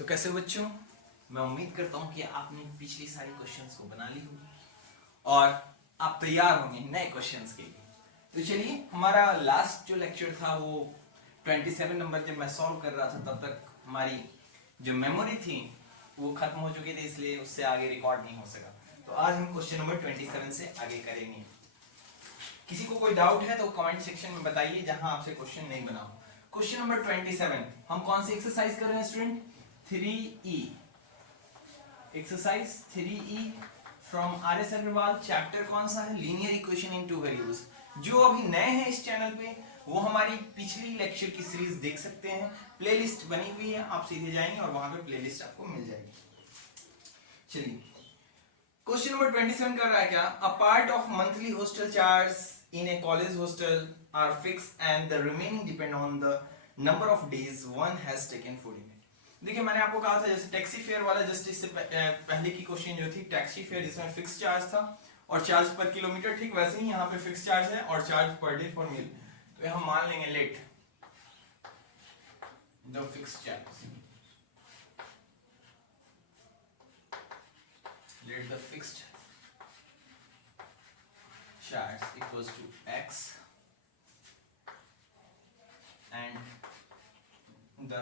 तो कैसे हो बच्चों, मैं उम्मीद करता हूँ कि आपने पिछली सारी क्वेश्चंस को बना ली होगी और आप तैयार होंगे नए क्वेश्चंस के लिए। तो चलिए, हमारा लास्ट जो लेक्चर था वो 27 नंबर जब मैं सॉल्व कर रहा था तब तक हमारी जो मेमोरी थी वो खत्म हो चुकी थी, इसलिए उससे आगे रिकॉर्ड नहीं हो सका। तो आज हम क्वेश्चन नंबर 27 से आगे करेंगे। किसी को कोई डाउट है तो कमेंट सेक्शन में बताइए जहां आपसे क्वेश्चन नहीं बना हो। क्वेश्चन नंबर 27 हम कौन सी एक्सरसाइज कर रहे हैं student? 3E exercise 3E from RS Agarwal. Chapter कौन सा है? Linear equation in two variables. जो अभी नए हैं इस चैनल पे वो हमारी पिछली लेक्चर की सीरीज देख सकते हैं, प्लेलिस्ट बनी हुई है, आप सीधे जाएंगे और वहां पे प्लेलिस्ट आपको मिल जाएगी। चलिए, क्वेश्चन नंबर 27 कर रहा है क्या? A part of monthly hostel charge in a college hostel are fix and the remaining depend on the number of days one has taken food in. देखिए, मैंने आपको कहा था जैसे टैक्सी फेयर वाला, जस्ट इससे पहले की क्वेश्चन जो थी टैक्सी फेयर जिसमें फिक्स चार्ज था और चार्ज पर किलोमीटर, ठीक वैसे ही यहाँ पे फिक्स चार्ज है और चार्ज पर डे फॉर मील। तो हम मान लेंगे let the fix charge, let the fixed charge equals to x and the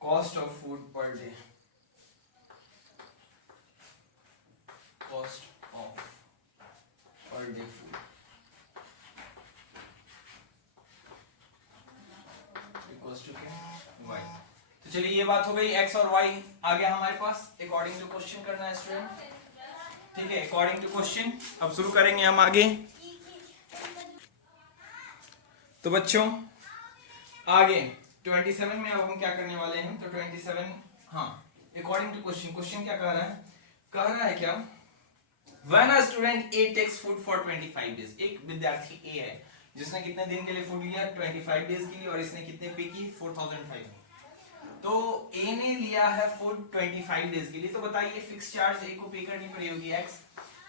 cost of food per day, cost of per day food equals to y। तो चलिए, ये बात हो गई x और y आ गया हमारे पास। अकॉर्डिंग टू क्वेश्चन करना है स्टूडेंट, ठीक है? अकॉर्डिंग टू क्वेश्चन अब शुरू करेंगे हम आगे। तो बच्चों आगे 27 में अब हम क्या करने वाले हैं? तो 27, हाँ, अकॉर्डिंग टू क्वेश्चन, क्वेश्चन क्या कह रहा है? कह रहा है क्या? When a student A takes food for 25 days, एक विद्यार्थी A है जिसने कितने दिन के लिए फूड लिया? 25 डेज के लिए, और इसने कितने पे की? 4005। तो A ने लिया है फूड 25 डेज के लिए, तो बताइए फिक्स चार्ज A को पे करनी पड़ी होगी x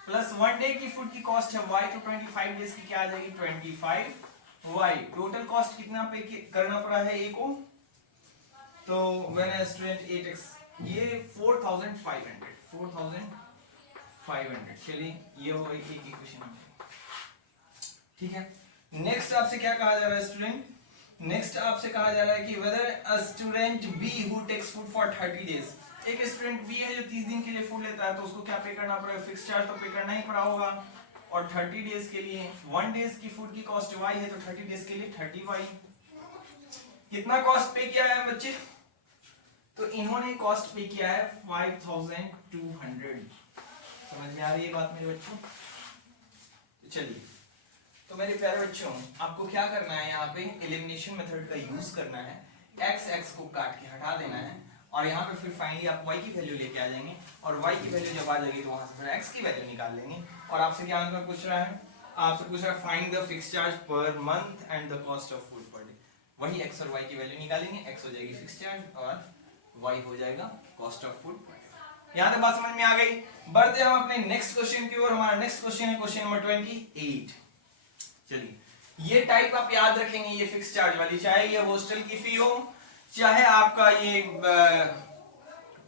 प्लस 1 डे की फूड की कॉस्ट है y, तो 25 डेज की क्या आ जाएगी? 25y। टोटल कॉस्ट कितना पे करना पड़ा है A को? तो when a student A takes, ये 4500। चलिए, ये हो गई एक इक्वेशन, ठीक है। नेक्स्ट आपसे क्या कहा जा रहा है स्टूडेंट? नेक्स्ट आपसे कहा जा रहा है कि whether a student B who takes food for 30 days, एक स्टूडेंट B है जो 30 दिन के लिए फूड लेता है, तो उसको क्या पे करना पड़ेगा? फिक्स चार्ज तो पे करना ही पड़ा होगा, और 30 डेज के लिए 1 डेज की फूड की कॉस्ट y है, तो 30 डेज के लिए 30y। कितना कॉस्ट पे किया है बच्चे? तो इन्होंने कॉस्ट पे किया है 5200। समझ में आ रही है बात मेरे बच्चों? तो चलिए, तो मेरे प्यारे बच्चों आपको क्या करना है? यहाँ पे एलिमिनेशन मेथड का यूज करना है। x को काट के हटा देना है और यहाँ पे फिर फाइनली आप y की वैल्यू लेके आ जाएंगे, और y की वैल्यू जब आ जाएगी तो वहां से फिर x की वैल्यू निकाल लेंगे। और आपसे क्या आंसर पूछ रहा है? आपसे पूछ रहा है find the fix charge per month and the cost of food per day. वही x और y की वैल्यू निकालेंगे, x हो जाएगी फिक्स चार्ज और y हो जाएगा cost of food per day. यहाँ तक बात समझ में आ गई? बढ़ते हम अपने नेक्स्ट क्वेश्चन की ओर। हमारा नेक्स्ट क्वेश्चन है क्वेश्चन नंबर 28। चलिए, ये टाइप आप याद रखेंगे, ये फिक्स चार्ज वाली, चाहे ये हॉस्टल की फी हो, चाहे आपका ये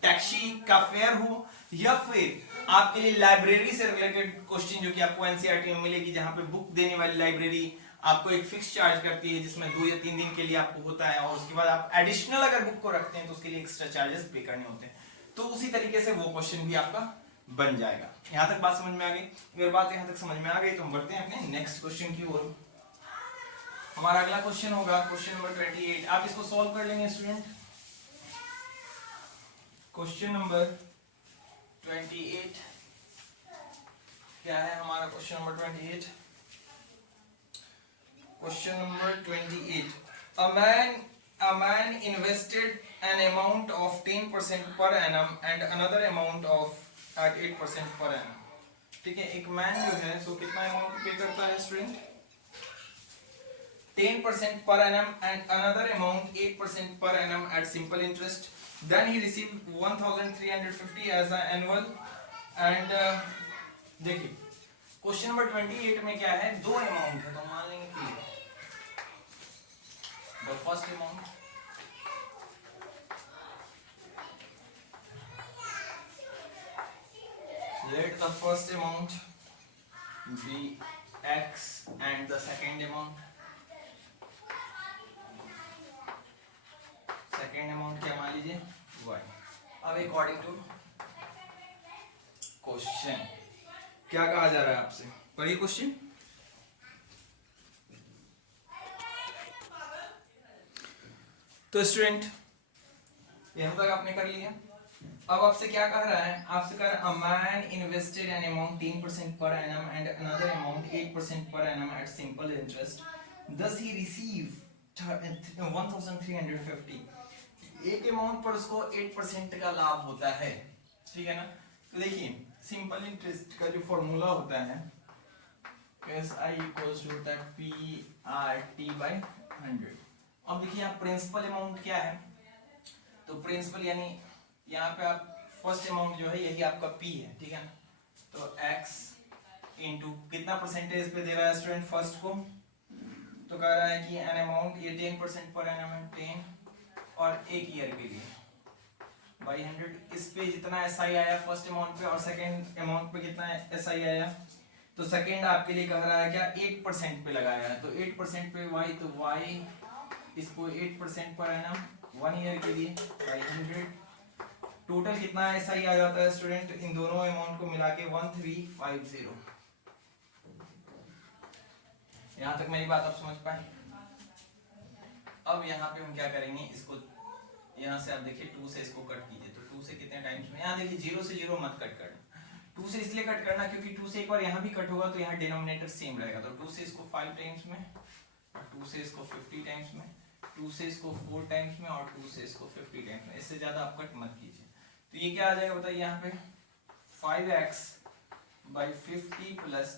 टैक्सी का फेयर हो, या फिर आपके लिए लाइब्रेरी से रिलेटेड क्वेश्चन जो कि आपको एनसीईआरटी में मिलेगी, जहां पे बुक देने वाली लाइब्रेरी आपको एक फिक्स चार्ज करती है जिसमें 2 या 3 दिन के लिए आपको होता है, और उसके बाद आप एडिशनल अगर बुक को रखते हैं तो उसके लिए एक्स्ट्रा चार्जेस पे करने होते हैं। तो उसी तरीके से वो क्वेश्चन भी आपका बन जाएगा। यहां तक बात समझ में आ गई? अगर बात यहां तक समझ में आ गई तो हम बढ़ते हैं अपने नेक्स्ट क्वेश्चन की ओर। हमारा अगला क्वेश्चन होगा क्वेश्चन नंबर 28। आप इसको सॉल्व कर लेंगे स्टूडेंट। क्वेश्चन नंबर 28 क्या है हमारा? Question number 28, question number 28, a man invested an amount of 10% per annum and another amount of at 8% per annum। ठीक है, एक मैन जो है सो कितना अमाउंट पे करता है student? 10% per annum and another amount 8% per annum at simple interest, then he received 1350 as an annual and देखिए क्वेश्चन नंबर 28 में क्या है? दो अमाउंट है, तो मान लेंगे कि the first amount Let the first amount be x and the second amount क्या मान लीजिए y. अब अकॉर्डिंग टू क्वेश्चन क्या कहा जा रहा है आपसे, पढ़िए क्वेश्चन. तो स्टूडेंट यहाँ तक आपने कर लिया. अब आपसे क्या कह रहा है, आपसे कह रहा है a man invested an amount 10% per annum and another amount 8% per annum at simple interest, thus he received 1350. एक अमाउंट पर उसको 8% का लाभ होता है, ठीक है ना. तो देखिए सिंपल इंटरेस्ट का जो फॉर्मूला होता है SI इक्वल्स टू होता है PRT बाय 100. अब देखिए यहाँ प्रिंसिपल अमाउंट क्या है, तो प्रिंसिपल यानी यहाँ पे आप फर्स्ट अमाउंट जो है यही आपका P है, ठीक है ना. तो X इंटू कितना परसेंटेज पे दे रहा है स्टूडेंट फर्स्ट को, तो कह रहा है कि एन अमाउंट ये 10% पर एनम 10 और एक ईयर के लिए बाई 100. इस पे जितना SI आया फर्स्ट अमाउंट पे और सेकंड अमाउंट पे कितना SI आया, तो सेकंड आपके लिए कह रहा है क्या 8% पे लगाया है, तो 8% पे Y, तो Y इसको 8% पर एनम 1 ईयर के लिए बाई 100. टोटल कितना SI आ जाता है स्टूडेंट इन दोनों अमाउंट को मिला के 1350. यहां तक मेरी बात आप समझ पाए. अब यहाँ पे हम क्या करेंगे, इसको यहाँ से आप देखिए 2 से इसको कट कीजिए, तो 2 से कितने टाइम्स में, यहाँ देखिए 0 से 0 मत कट करना. 2 से इसलिए कट करना क्योंकि 2 से एक बार यहाँ भी कट होगा तो यहाँ डिनोमिनेटर सेम रहेगा, तो 2 से इसको 5 टाइम्स में, 2 से इसको 50 टाइम्स में, 2 से इसको 4 टाइम्स में और 2 से इसको 50 टाइम्स में. इससे ज्यादा आप कट मत कीजिए. तो ये क्या आ जाएगा बताइए, यहाँ पे 5x by 50 plus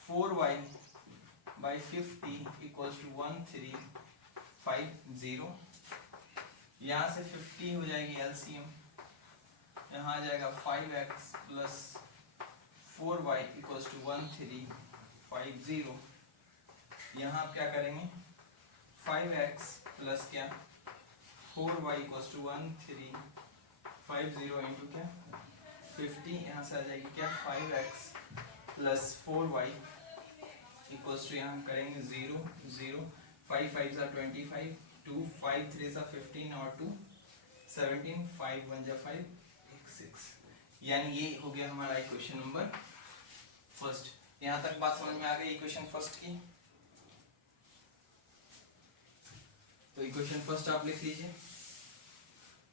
4y by 50 equals to 1350. यहाँ से 50 हो जाएगी LCM, यहाँ आ जाएगा 5x plus 4y equals to 1350. यहाँ आप क्या करेंगे 5x प्लस क्या 4y इक्वल्स टू 1350 इंटू क्या 50. यहाँ से आ जाएगी क्या 5x plus 4y equals to यहाँ करेंगे 0 0, 5 5 सा 25, 2 5 3 सा 15 और 2 17, 5 1 जा 5 6. यानी ये हो गया हमारा इक्वेशन नंबर फर्स्ट. यहाँ तक बात समझ में आ गई इक्वेशन फर्स्ट की. तो इक्वेशन फर्स्ट आप लिख लीजिए.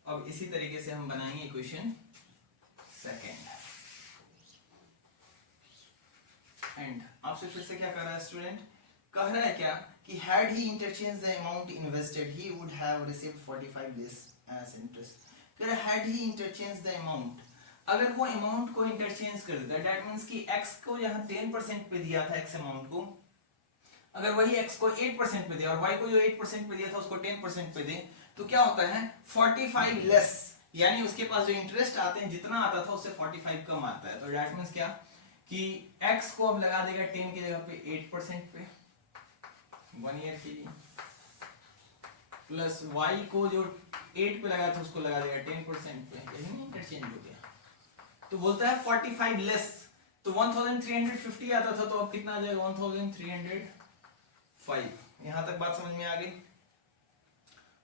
अब इसी तरीके से हम बनाएंगे इक्वेशन सेकेंड. एंड आपसे फिर से क्या कर रहा है स्टूडेंट, कह रहा है क्या कि had he interchanged the amount invested he would have received 45 less as interest. कह रहा है had he interchanged the amount, अगर वो अमाउंट को इंटरचेंज कर देता है, दैट मींस कि x को यहाँ 10% पे दिया था x अमाउंट को, अगर वही x को 8% पे दिया और y को जो 8% पे दिया था उसको 10% पे दे, तो क्या होता है 45 लेस, यानी उसके पास जो इंटरेस्ट आते हैं जितना आता था उससे 45 कम आता है. तो दैट मींस क्या कि x को अब लगा देगा 10 की जगह पे 8% पे 1 ईयर के लिए, प्लस y को जो 8 पे लगाया था उसको लगा देगा 10% पे. यही इंटरचेंज हो गया. तो बोलता है 45 लेस, तो 1350 आता था, तो अब कितना आ जाएगा 1305. यहां तक बात समझ में आ गई.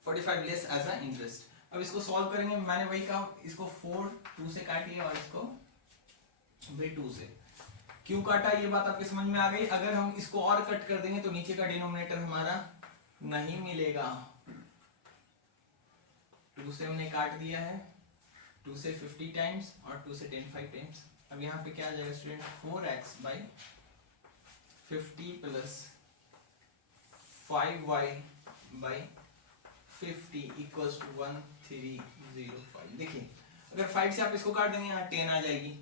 45 लेस एज अ इंटरेस्ट. अब इसको सॉल्व करेंगे, मैंने वही कहा इसको 4 2 से काटिए और इसको भी 2 से. क्यों काटा ये बात आपके समझ में आ गई. अगर हम इसको और कट कर देंगे तो नीचे का डिनोमिनेटर हमारा नहीं मिलेगा. 2 से हमने काट दिया है, 2 से 50 टाइम्स और 2 से 10 5 टाइम्स. अब यहाँ पे क्या आ जाएगा student 4x by 50 plus 5y by 50 equals to 1305. देखिए अगर 5 से आप इसको काट देंगे यहाँ 10 आ जाएगी,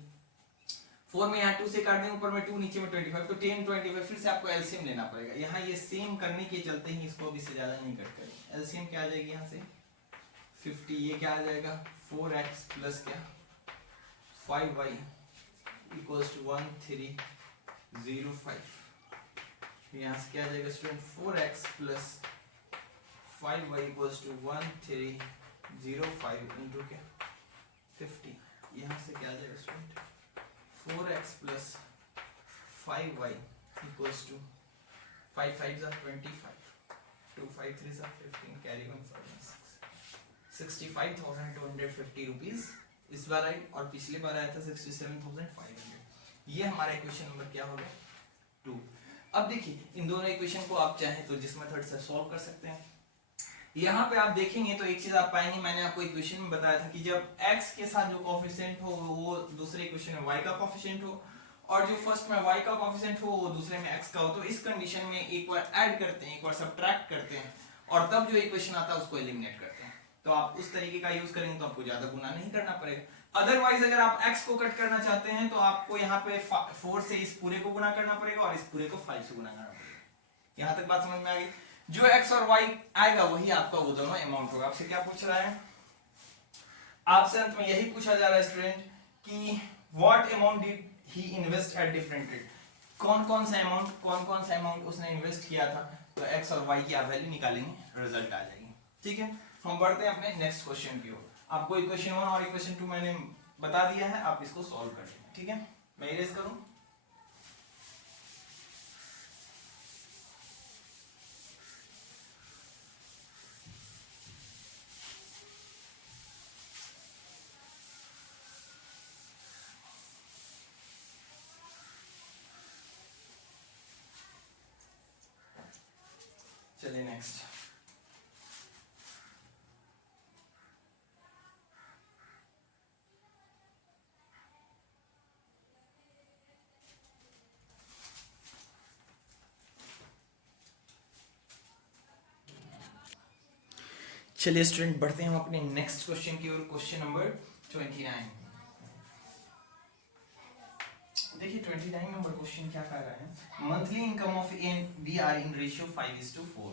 4 में यहाँ 2 से काट देंगे, ऊपर में 2 नीचे में 25, तो 10 25 फिर से आपको एलसीएम लेना पड़ेगा. यहाँ ये सेम करने के चलते ही इसको भी से ज्यादा नहीं कट करेंगे. एलसीएम क्या आ जाएगी यहाँ से 50, ये क्या आ जाएगा 4x प्लस क्या 5y इक्वल्स टू 1305. यहाँ से क्या आ जाएगा student 4x plus 5y equals to 1305 into क्या 50. यहाँ से क्या आ जाएगा student, 4x plus 5y equals to 5 5 are 25, 2 5 3 are 15, carry 1 5 65,250 rupees इस बार आई, और पिछले बार आया था 67,500। ये हमारा इक्वेशन नंबर क्या होगा 2। अब देखिए इन दोनों इक्वेशन को आप चाहें तो जिस मेथड से सॉल्व कर सकते हैं। यहाँ पे आप देखेंगे तो एक चीज आप पाएंगे, मैंने आपको इक्वेशन में बताया था कि जब x के साथ जो कोफिशिएंट हो वो दूसरे इक्वेशन में y का कोफिशिएंट हो, और जो फर्स्ट में y का कोफिशिएंट हो वो दूसरे में x का हो, तो इस कंडीशन में एक बार ऐड करते हैं, एक बार सब्ट्रैक्ट करते हैं, और तब जो इक्वेशन आता है उसको एलिमिनेट करते हैं। तो आप उस तरीके का यूज करेंगे तो आपको ज्यादा गुना नहीं करना पड़ेगा। अदरवाइज अगर आप x को कट करना चाहते हैं तो आपको यहाँ पे 4 से इस पूरे को गुना करना पड़ेगा और इस पूरे को 5 से गुना करना पड़ेगा। यहाँ तक बात समझ में आ गई। जो x और y आएगा वही आपका वो दोनों अमाउंट होगा। आपसे क्या पूछ रहा है, आपसे अंत में यही पूछा जा रहा है स्टूडेंट कि what amount did he invest at different rate, कौन कौन सा अमाउंट उसने इन्वेस्ट किया था। तो x और y की आप वैल्यू निकालेंगे, रिजल्ट आ जाएगी। ठीक है, हम बढ़ते हैं अपने नेक्स्ट क्वेश्चन की ओर। आपको इक्वेशन 1 और इक्वेशन 2 मैंने बता दिया है, आप इसको सॉल्व कर लें। ठीक है, मैं इरेज करूं। चलिए नेक्स्ट, चलिए स्टूडेंट बढ़ते हैं हम अपने नेक्स्ट क्वेश्चन की ओर। Question number 29। देखिए 29 नंबर क्वेश्चन क्या कह रहा है, monthly income of A and B are in ratio 5:4।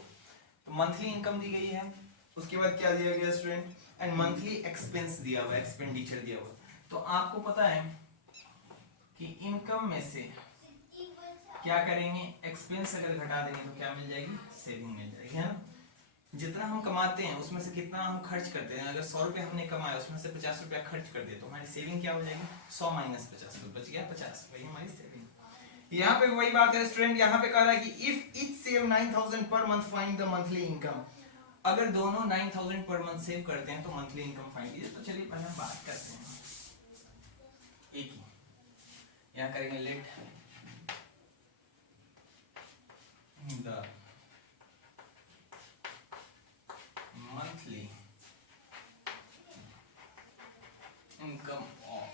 तो मंथली इनकम दी गई है, उसके बाद क्या दिया गया स्टूडेंट, एंड मंथली एक्सपेंस दिया हुआ, एक्सपेंडिचर दिया हुआ। तो आपको पता है कि इनकम में से क्या करेंगे, एक्सपेंस अगर घटा देंगे तो क्या मिल जाएगी, सेविंग मिल जाएगी, है ना। जितना हम कमाते हैं उसमें से कितना हम खर्च करते हैं, अगर 100 रुपए हमने कमाया उसमें से 50 रुपया खर्च कर दे तो हमारी सेविंग क्या हो जाएगी, 100 माइनस 50 तो बच गया 50, वही हमारी सेविंग। यहाँ पे वही बात है स्टूडेंट, यहाँ पे कह रहा है कि if each save 9,000 per month find the monthly income. अगर दोनोदोनों 9,000 पर मंथ सेव करते हैं तो मंथली इनकम फाइंड कीजिए। तो चलिए पहले हम बात करते हैं एक ही, यहाँ करेंगे let the monthly income of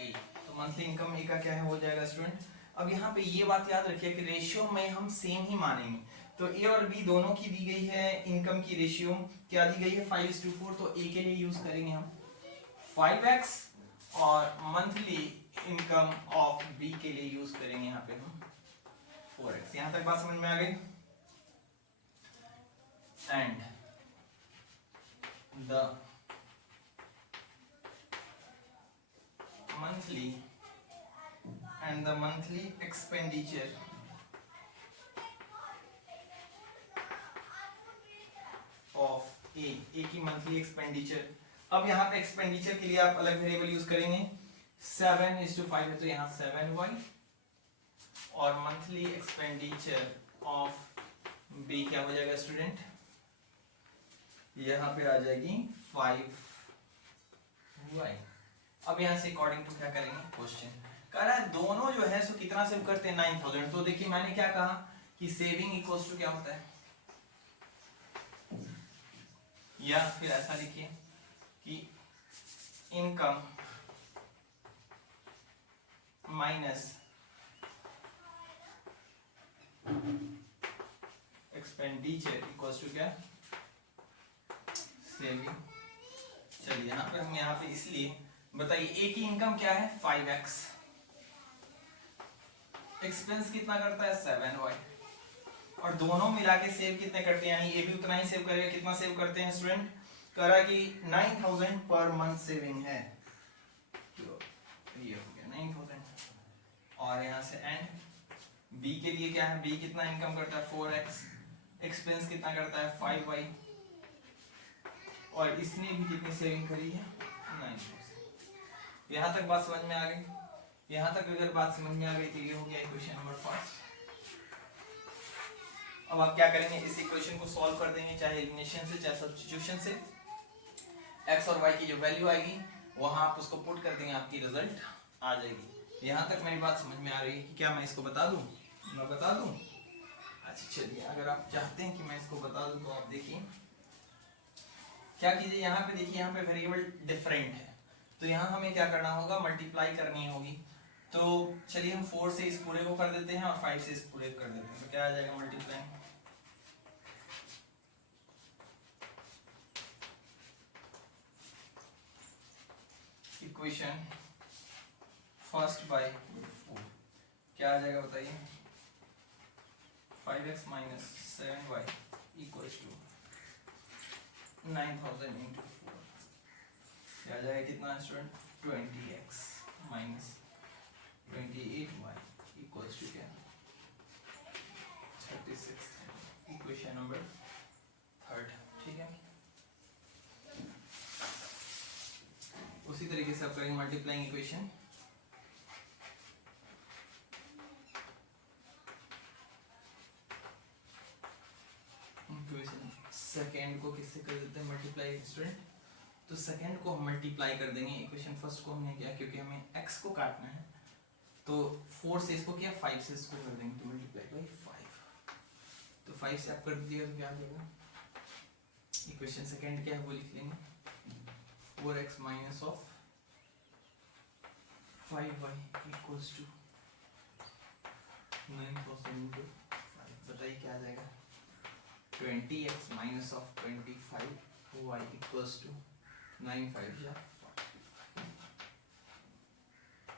a. तो मंथली इनकम ए का क्या है, हो जाएगा स्टूडेंट। अब यहाँ पे ये बात याद रखिए कि रेशियो में हम सेम ही मानेंगे। तो ए और बी दोनों की दी गई है इनकम की रेशियो, क्या दी गई है 5:4। तो ए के लिए यूज करेंगे हम 5x और मंथली इनकम ऑफ बी के लिए यूज करेंगे यहाँ पे हम 4x। यहाँ तक बात समझ में आ गई। And the monthly expenditure of A की मंथली एक्सपेंडिचर। अब यहाँ पे एक्सपेंडिचर के लिए आप अलग वेरिएबल यूज करेंगे, 7:5 है तो यहाँ 7y, और मंथली एक्सपेंडिचर ऑफ B क्या हो जाएगा स्टूडेंट, यहाँ पे आ जाएगी 5y। अब यहाँ से अकॉर्डिंग टू क्या करेंगे, क्वेश्चन कह रहा है दोनों जो है सो कितना सेव करते हैं 9,000। तो देखिए मैंने क्या कहा कि सेविंग इक्वल्स टू क्या होता है, या फिर ऐसा लिखिए कि income minus expenditure equals to क्या, सेविंग। चलिए यहाँ पे हम यहाँ पे इसलिए बताइए ए की इनकम क्या है 5x, एक्सपेंस कितना करता है 7y, और दोनों मिला के सेव कितने करते हैं, यानी ए भी उतना ही सेव करेगा। कितना सेव करते हैं स्टूडेंट, कह रहा कि 9,000 पर मंथ सेविंग है, ये हो गया 9,000। और यहाँ से एंड बी के लिए क्या है, बी कितना इनकम करता है 4x, एक्सपेंस कितना करता है 5y, और इसने भी कितनी सेविंग करी है 9,000। यहाँ तक बात समझ में आ गई? यहाँ तक अगर बात समझ में आ गई तो ये हो गया इक्वेशन नंबर फर्स्ट। अब आप क्या करेंगे, इस इक्वेशन को सॉल्व कर देंगे, चाहे एलिमिनेशन से चाहे सब्स्टिट्यूशन से। एक्स और वाई की जो वैल्यू आएगी वहां आप उसको पुट कर देंगे, आपकी रिजल्ट आ जाएगी। यहाँ तक मेरी बात समझ में आ रही है कि क्या मैं इसको बता दूं? मैं बता दूं? अच्छा चलिए, अगर आप चाहते हैं कि मैं इसको बता दूं तो आप देखिए क्या कीजिए। यहाँ पे देखिए, यहाँ पे वेरिएबल डिफरेंट है, तो यहाँ हमें क्या करना होगा, मल्टीप्लाई करनी होगी। तो चलिए हम 4 से इस पूरे को कर देते हैं और 5 से इस पूरे को कर देते हैं, तो क्या आ जाएगा मल्टीप्लाई। इक्वेशन फर्स्ट बाय 4 क्या आ जाएगा बताइए, 5x minus 7y equals to 9000 into 4 क्या आ जाएगा कितना student, 20x minus 28y equals to क्या, 36। इक्वेशन नंबर थर्ड, ठीक है। उसी तरीके से आप करेंगे मल्टीप्लाइंग इक्वेशन, सेकेंड को किससे कर देते हैं मल्टीप्लाई स्टूडेंट, तो सेकेंड को हम मल्टीप्लाई कर देंगे। इक्वेशन फर्स्ट को हमने किया क्योंकि हमें x को काटना है, तो 4 से इसको किया, 5 से इसको कर देंगे, तो मल्टीप्लाई बाई 5। तो 5 से आप कर दीजिएगा तो क्या आ जाएगा, इक्वेशन सेकेंड क्या है वो लिख लेंगे, 4x minus of 5y equals to 9000 into 5। बताइए क्या आ जाएगा, 20x minus of 25y equals to 95 या 40।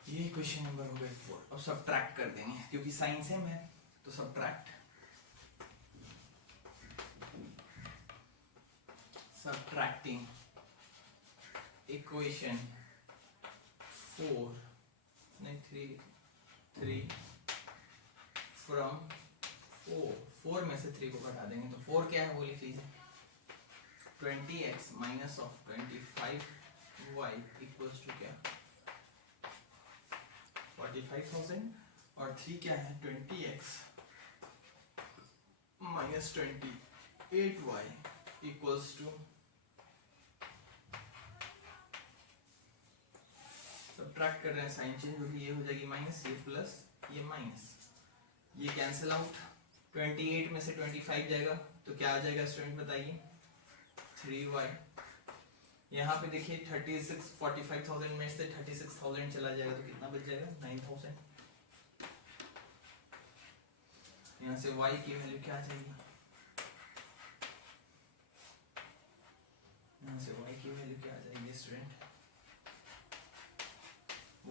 ये इक्वेशन नंबर हो गई 4। अब सब्ट्रैक्ट कर देंगे क्योंकि साइन सेम है, तो सब्ट्रैक्ट, सब्ट्रैक्टिंग इक्वेशन 4 नहीं 3 फ्रॉम 4 में से 3 को घटा देंगे, तो 4 क्या है वो लिख लीजिए, 20x minus of 25y equals to क्या, 45,000, और 3 क्या है, 20x minus 28y equals to, subtract कर रहे हैं, साइन चेंज होगी, ये हो जाएगी माइनस, ये प्लस, ये माइनस, ये कैंसिल आउट, 28 में से 25 जाएगा तो क्या आ जाएगा स्टूडेंट बताइए, 3y। यहाँ पे देखिए 36, 45,000 में से 36,000 चला जाएगा तो कितना बच जाएगा, 9,000। यहाँ से y की वैल्यू क्या आ जाएगी, यहाँ से y की वैल्यू क्या आ जाएगी स्टूडेंट,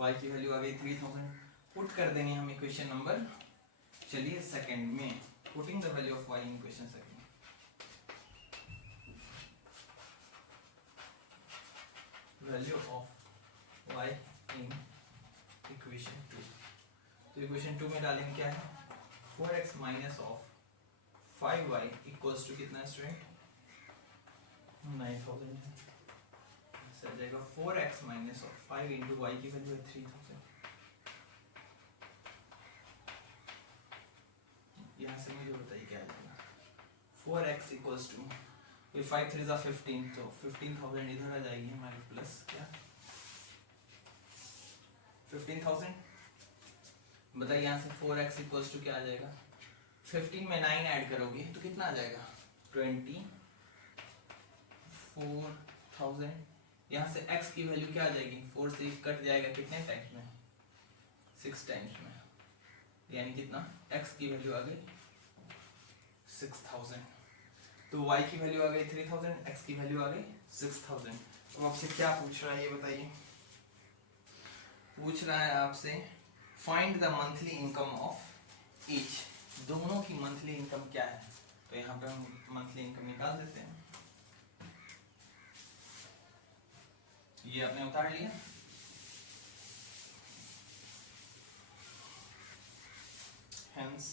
y की वैल्यू आ गई 3000। पुट कर देंगे हम इक्वेशन नंबर, चलिए सेकंड में, putting the value of y in equation second, value of y in equation 2। तो इक्वेशन 2 में डालेंगे क्या है, 4x minus of 5y equals to कितना स्टूडेंट, 9000 है, आ जाएगा 4x minus of 5 into y की वैल्यू है 3000। यहाँ से मुझे बताइए क्या आ जाएगा, 4x इक्वल्स टू, 5 3 जा 15, तो 15,000 इधर आ जाएगी हमारे, प्लस क्या 15,000। बताइए यहाँ से 4x इक्वल्स टू क्या आ जाएगा, 15 में 9 ऐड करोगे तो कितना आ जाएगा, 24,000। यहाँ से x की वैल्यू क्या आ जाएगी, 4 से कट जाएगा कितने टाइम्स में, 6 टाइम्स में, यानी कितना, x की वैल्यू आ गई 6,000। तो y की वैल्यू आ गई 3,000, x की वैल्यू आ गई 6,000। तो आपसे क्या पूछ रहा है ये बताइए, पूछ रहा है आपसे find the monthly income of each, दोनों की मंथली इनकम क्या है। तो यहाँ पे हम मंथली इनकम निकाल देते हैं, ये आपने उतार लिया, hence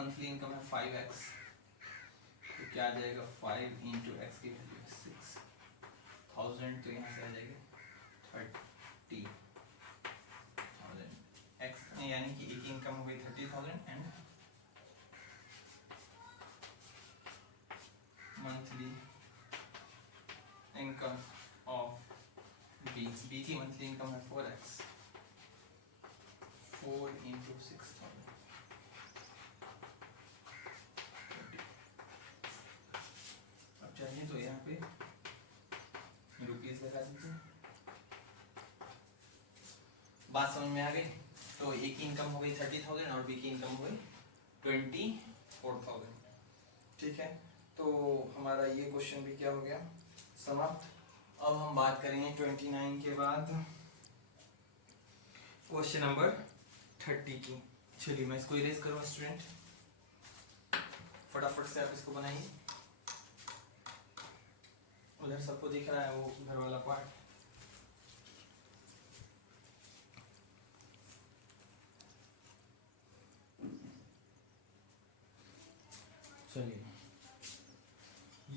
मंथली इनकम है 5x, तो क्या आ जाएगा 5 इंटू एक्स की वैल्यू 6,000, तो यहाँ से आ जाएगा 30,000 एक्स, यानी कि एक इनकम हो गई 30,000 and monthly income of B की मंथली इनकम है 4x, 4 इंटू 6,000। अब चाहिए तो यहाँ पे रुपीज लगा दीजिए। बात समझ में आ गई? तो ए की इनकम हो गई 30,000 और बी की इनकम हो गई 24,000। ठीक है, तो हमारा ये क्वेश्चन भी क्या हो गया, समाप्त। अब हम बात करेंगे 29 के बाद क्वेश्चन नंबर 30 की। चलिए मैं इसको इरेज करूँ स्टूडेंट, फटाफट से आप इसको बनाइए। उधर सबको दिख रहा है वो घर वाला पार्ट। चलिए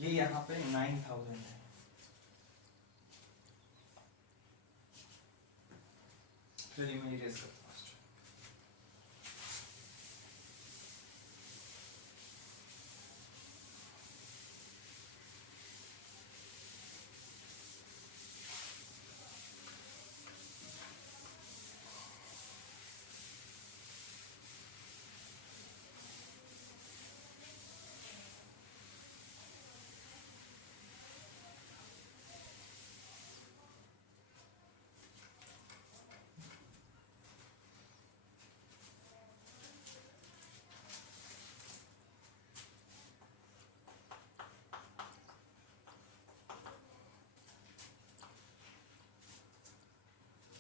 ये यहाँ पे 9,000 है। चलिए मैं इरेज करता हूँ।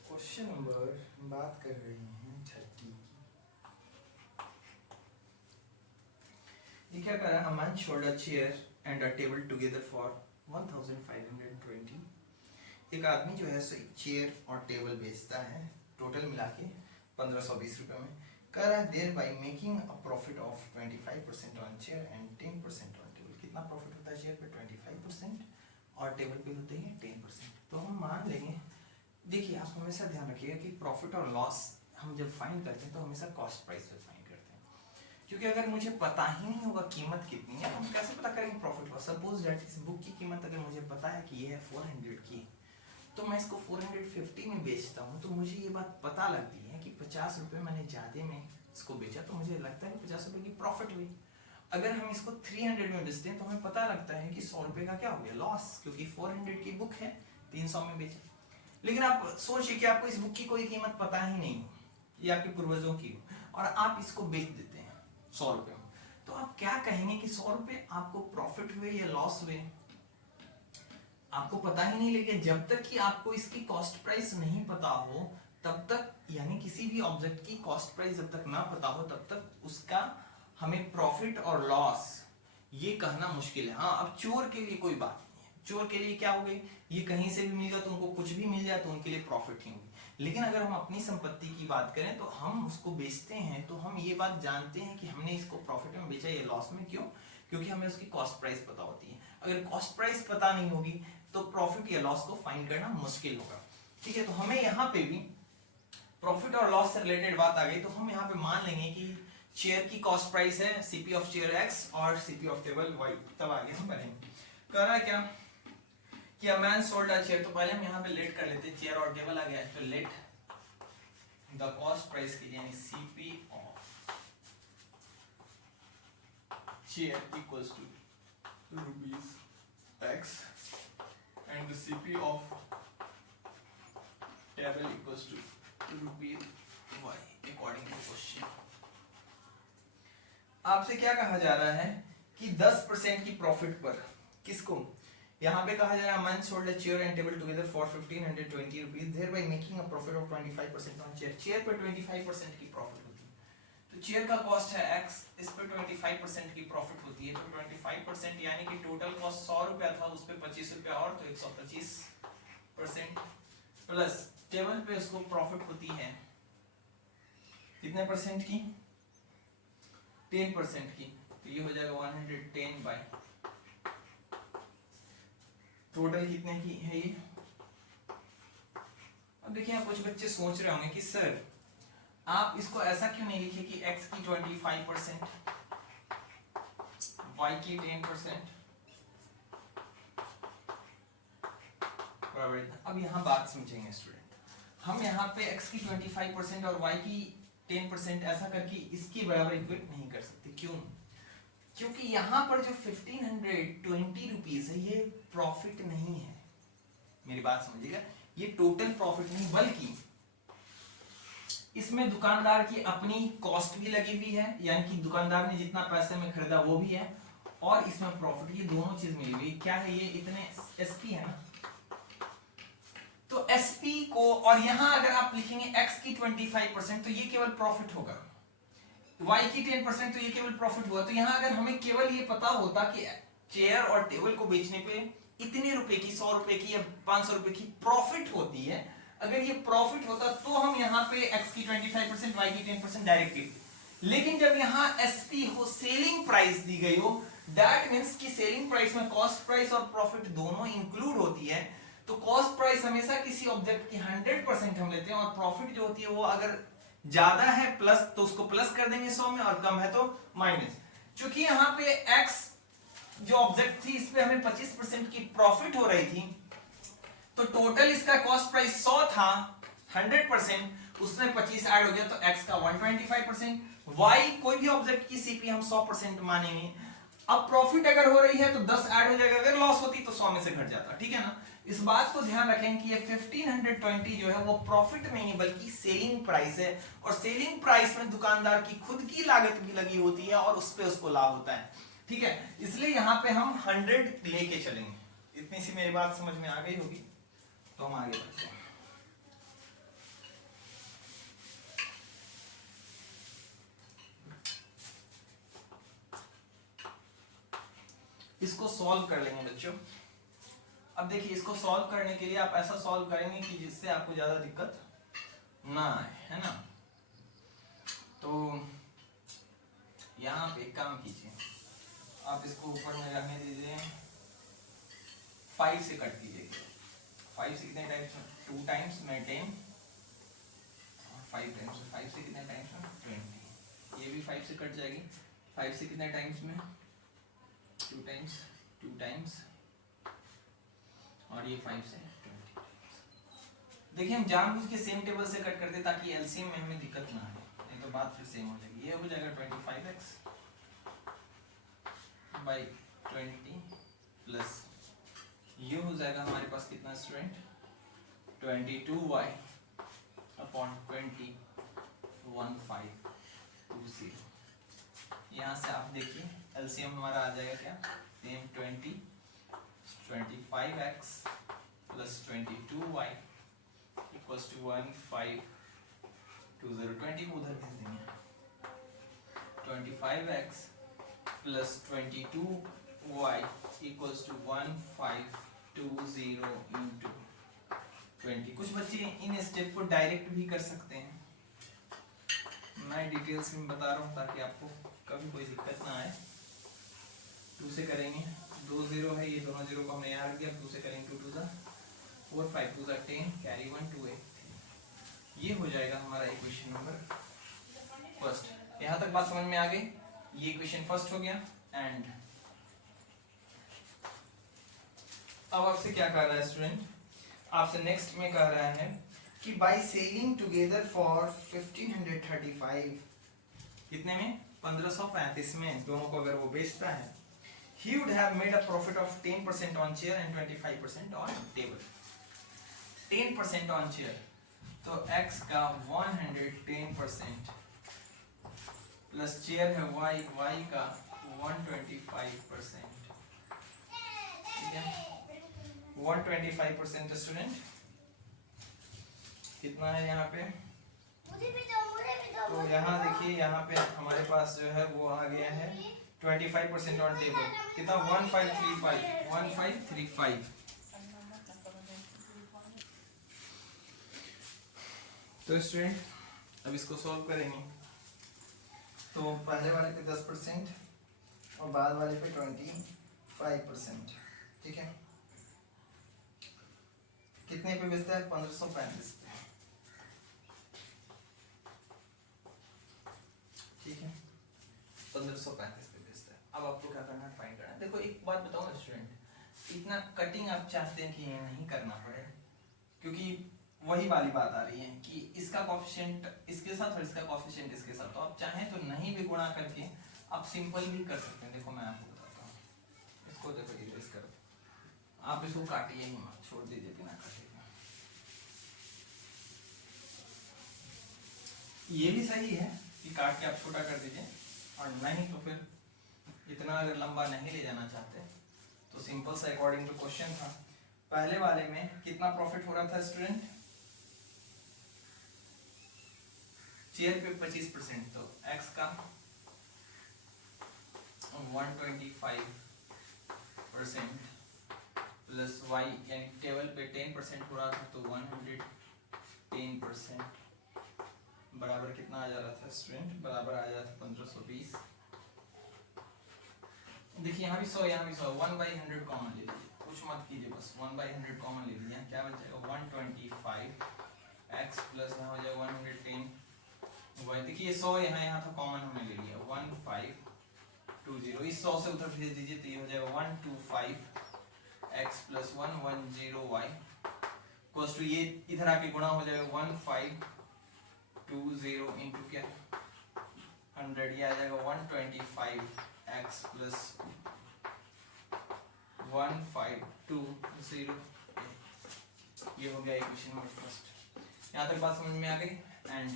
क्वेश्चन नंबर बात कर रहे हैं 30 की। ये क्या कर रहा है, a man should a chair and a table together for 1520। एक आदमी जो है चेयर और टेबल बेचता है, टोटल मिला के 1520 रुपए में। कह रहा है there by making a profit of 25% on chair and 10% on table. कितना प्रॉफिट होता है चेयर पे? 25% और टेबल पे होते हैं 10%। तो हम मान लेंगे, देखिए आप हमेशा ध्यान रखिएगा कि प्रॉफिट और लॉस हम जब फाइंड करते हैं तो हमेशा कॉस्ट प्राइस पे फाइंड करते हैं, क्योंकि अगर मुझे पता ही नहीं होगा कीमत कितनी है, हम कैसे पता करेंगे प्रॉफिट लॉस। सपोज दैट इस बुक की कीमत अगर मुझे पता है कि ये है 400 की, तो मैं इसको 450 में बेचता हूँ, तो मुझे ये बात पता लगती है कि 50 रुपये मैंने ज़्यादा में इसको बेचा, तो मुझे लगता है 50 रुपये की प्रॉफिट हुई। अगर हम इसको 300 में बेचते हैं तो हमें पता लगता है कि 100 रुपये का क्या हो गया, लॉस, क्योंकि 400 की बुक है, 300 में बेचा। लेकिन आप सोचिए कि आपको इस बुक की कोई कीमत पता ही नहीं हो, ये आपके पूर्वजों की हो, और आप इसको बेच देते हैं 100 रुपये में, तो आप क्या कहेंगे कि 100 रुपये आपको प्रॉफिट हुए या लॉस हुए? आपको पता ही नहीं। लेकिन जब तक कि आपको इसकी कॉस्ट प्राइस नहीं पता हो तब तक, यानी किसी भी ऑब्जेक्ट की कॉस्ट प्राइस जब तक ना पता हो तब तक उसका हमें प्रॉफिट और लॉस ये कहना मुश्किल है। हाँ, अब चोर के लिए कोई बात नहीं है, चोर के लिए क्या हो गई, ये कहीं से भी मिल गया तो उनको कुछ भी मिल जाए तो उनके लिए प्रॉफिट ही होगी। लेकिन अगर हम अपनी संपत्ति की बात करें तो हम उसको बेचते हैं तो हम ये बात जानते हैं कि हमने इसको प्रॉफिट में बेचा या लॉस में। क्यों? क्योंकि हमें उसकी कॉस्ट प्राइस पता होती है। अगर कॉस्ट प्राइस पता नहीं होगी तो प्रॉफिट या लॉस को फाइंड करना मुश्किल होगा। ठीक है, तो हमें यहाँ पे भी प्रॉफिट और लॉस से रिलेटेड बात आ गई, तो हम यहाँ पे मान लेंगे कि शेयर की कॉस्ट प्राइस है सीपी ऑफ शेयर x और सीपी ऑफ टेबल y। तब आगे हम बढ़ेंगे। कह रहा है क्या कि a man sold a chair, तो पहले हम यहाँ पे लेट कर लेते हैं, चेयर और टेबल आ गया, तो लेट द कॉस्ट प्राइस की यानी CP of chair equals to rupees x and the CP of table equals to rupees y according to question। आपसे क्या कहा जा रहा है कि 10% की प्रॉफिट पर, किसको, यहाँ पे कहा जा रहा है man sold a chair and table together for 1520 rupees thereby making a profit of 25% on chair। Chair पे 25% की प्रॉफिट होती है, तो चेयर का कॉस्ट है x, इस पे 25% की प्रॉफिट होती है, तो 25% यानी कि टोटल कॉस्ट 100 रुपया था, उस पे 25 रुपया और, तो 125% प्लस टेबल पे उसको प्रॉफिट होती है कितने परसेंट की, 10% की, तो ये हो जाएगा 110 बाई टोटल कितने की है ये। अब देखिए कुछ बच्चे सोच रहे होंगे कि सर आप इसको ऐसा क्यों नहीं लिखे कि x की 25%, y की 10%। अब यहाँ बात समझेंगे स्टूडेंट, हम यहाँ पे x की 25% और y की 10% ऐसा करके इसके बराबर इक्वेट नहीं कर सकते। क्यों? क्योंकि यहाँ पर जो 1520 रुपीज है ये प्रॉफिट नहीं है। मेरी बात समझिएगा, ये टोटल प्रॉफिट नहीं, बल्कि इसमें दुकानदार की अपनी कॉस्ट भी लगी हुई है, यानी कि दुकानदार ने जितना पैसे में खरीदा वो भी है, और इसमें प्रॉफिट, ये दोनों चीज मिली हुई। क्या है ये? इतने एसपी है ना, तो एसपी को, और यहां अगर आप लिखेंगे x की 25% तो ये केवल प्रॉफिट होगा, y की 10% तो ये केवल प्रॉफिट हुआ। तो यहां अगर हमें केवल ये पता होता कि चेयर और टेबल को बेचने पे इतने रुपए की, 100 रुपए की या 500 रुपए की प्रॉफिट होती है, अगर ये प्रॉफिट होता तो हम यहाँ पे x की 25%, y की 10% डायरेक्टली। लेकिन जब यहाँ एसपी हो, सेलिंग प्राइस दी गई हो, दैट मींस कि सेलिंग प्राइस में कॉस्ट प्राइस और प्रॉफिट दोनों इंक्लूड होती है। तो कॉस्ट प्राइस हमेशा किसी ऑब्जेक्ट की 100% हम लेते हैं, और प्रॉफिट जो होती है वो अगर ज्यादा है प्लस तो उसको प्लस कर देंगे 100 में, और कम है तो माइनस। चूंकि यहाँ पे x जो ऑब्जेक्ट थी इस पे हमें 25% की प्रॉफिट हो रही थी, तो टोटल इसका कॉस्ट प्राइस 100 था, 100%, उसमें 25 ऐड हो गया तो x का 125%। y कोई भी ऑब्जेक्ट की सीपी हम 100% मानेंगे। अब प्रॉफिट अगर हो रही है तो 10 ऐड हो जाएगा, अगर लॉस होती तो 100 में से घट जाता। ठीक है ना? इस बात को ध्यान रखें कि ये 1520 जो है वो प्रॉफिट में नहीं बल्कि सेलिंग प्राइस है, और सेलिंग प्राइस में दुकानदार की खुद की लागत भी लगी होती है और उस पे उसको लाभ होता है। ठीक है, इसलिए यहाँ पे हम 100 लेके चलेंगे। इतनी सी मेरी बात समझ में आ गई होगी, तो हम आगे बढ़ते हैं। इसको सॉल्व कर लेंगे बच्चों। अब देखिए, इसको सॉल्व करने के लिए आप ऐसा सॉल्व करेंगे कि जिससे आपको ज्यादा दिक्कत ना आए, है ना? तो यहाँ पे एक काम कीजिए, आप इसको ऊपर में रहने दीजिए, 5 से कट कीजिए। 5 से कितने टाइम्स में? 2 टाइम्स में 10, 5 टाइम्स में 5 से कितने टाइम्स में? 20। ये भी 5 से कट जाएगी। 5 से कितने टाइम्स में? 2 टाइम्स, 2 टाइम्स, और ये 5 से 20। देखिए, हम जानबूझ के सेम टेबल से कट करते ताकि एलसीएम में हमें दिक्कत ना आए, नहीं तो बात फिर सेम हो जाएगी। ये हो जाएगा 25x बाई 20 प्लस ये हो जाएगा हमारे पास कितना स्टूडेंट? 22y upon 20, 1520। यहाँ से आप देखिए एलसीएम हमारा आ जाएगा क्या? Same 25x plus 22y equals to 1520। 20 को उधर भेज देंगे। 25x plus 22y equals to 1520 into 20। कुछ बच्चे इन स्टेप को डायरेक्ट भी कर सकते हैं, मैं डिटेल्स में बता रहा हूँ ताकि आपको कभी कोई दिक्कत ना आए। 2 से करेंगे, 2 0 है, ये दोनों 0 को हमने यहाँ रख दिया। 2 से करेंगे 2 2 4 5 2 10 कैरी 1 2 8। ये हो जाएगा हमारा इक्वेशन नंबर फर्स्ट। यहाँ तक बात समझ में आ गई? ये इक्वेशन फर्स्ट हो गया। एंड अब आपसे क्या कह रहा है स्टूडेंट? आपसे नेक्स्ट में कह रहा है कि बाय सेलिंग टुगेदर फॉर 1535, कितने में? 1535 में दोनों को अगर वो बेचता है, he would have made a profit of 10% on chair and 25% on table। 10% on chair, तो x का 110% प्लस चेयर है y का 125%। ठीक है, 125% स्टूडेंट कितना है यहाँ पे? तो यहाँ देखिए, यहाँ पे हमारे पास जो है वो आ गया है 25% ऑन टेबल। कितना? 1535। तो स्टूडेंट अब इसको सॉल्व करेंगे। तो पहले वाले पे 10% और बाद वाले पे 25%, ठीक है। कितने पे बेचता है? 1535 पे, ठीक है, 1535 पे बेचता है। अब आपको क्या करना है? फाइंड करना है। देखो एक बात बताओ स्टूडेंट, इतना कटिंग आप चाहते हैं कि ये नहीं करना पड़े, क्योंकि वही वाली बात आ रही है कि इसका कॉफिशिएंट इसके साथ और इसका कॉफिशिएंट इसके साथ, तो आप चाहें तो नहीं भी गुणा करके आप सिंपल भी कर सकते हैं। देखो मैं आपको बताता हूँ, इसको देखो इरेज करो, आप इसको काटिए ही मत, छोड़ दीजिए बिना काटे। ये भी सही है कि काट के आप छोटा कर दीजिए, और नहीं तो फिर इतना अगर लंबा नहीं ले जाना चाहते तो सिंपल सा अकॉर्डिंग टू क्वेश्चन था। पहले वाले में कितना प्रॉफिट हो रहा था स्टूडेंट? चेयर पे 25%, तो x का 125% प्लस y, यानी टेबल पे 10% हो रहा था तो 110% बराबर कितना आ जा रहा था स्टूडेंट? बराबर आ जा रहा था 1520। देखिए यहाँ भी 100, यहाँ भी 100, 1/100 कॉमन ले लीजिए, कुछ मत कीजिए, बस 1/100 कॉमन ले लीजिए। क्या बच जाएगा? 125x प्लस यहाँ हो जाएगा 110 y। देखिए 100 यहाँ था कॉमन हमने ले लिया, 1520, इस 100 से उधर भेज दीजिए तो ये हो जाएगा 125x plus 110y cos to, ये इधर आके गुणा हो जाएगा 1520 इंटू क्या 100, ये आ जाएगा 125x प्लस 1520, ये हो गया इक्वेशन नंबर फर्स्ट। यहाँ तक बात समझ में आ गई। एंड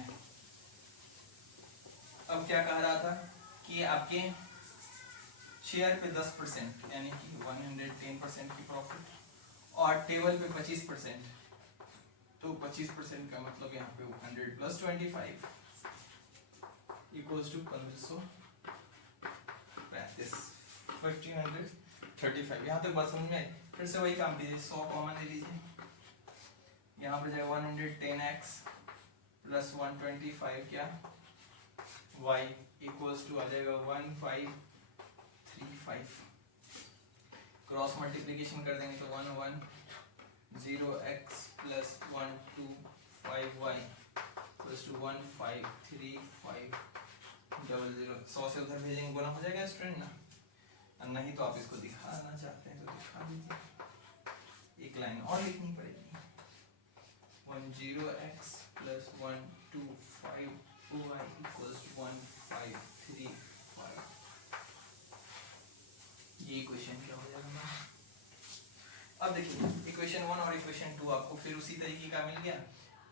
अब क्या कह रहा था कि आपके शेयर पे 10% यानी कि 110% की प्रॉफिट, और टेबल पे 25%, तो 25% का मतलब यहाँ पे 100 प्लस 25 इक्वल्स टू 1535, 1535। यहाँ तक बात समझ में आई। फिर से वही काम कीजिए, 100 कॉमन ले लीजिए, यहाँ पे जाएगा 110x प्लस 125 क्या y इक्वल्स टू आ जाएगा 1535। क्रॉस मल्टीप्लिकेशन कर देंगे तो 110x plus 125y equals to 153500। 100 से उधर भेजेंगे, गुना हो जाएगा स्टूडेंट ना। और नहीं तो आप इसको दिखाना चाहते हैं तो दिखा दीजिए, एक लाइन और लिखनी पड़ेगी, 10x plus 125y equals to 1535। ये इक्वेशन क्या हो जाएगा? अब देखिए इक्वेशन 1 और इक्वेशन 2 आपको फिर उसी तरीके का मिल गया।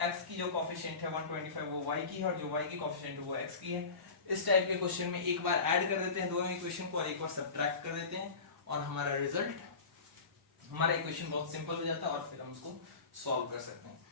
x की जो कोफिशिएंट है 125 वो y की है, और जो y की कोफिशिएंट है वो x की है। इस टाइप के क्वेश्चन में एक बार ऐड कर देते हैं दोनों इक्वेशन को और एक बार सब्ट्रैक्ट कर देते हैं, और हमारा रिजल्ट, हमारा इक्वेशन बहुत सिंपल हो जाता है और फिर हम उसको सॉल्व कर सकते हैं।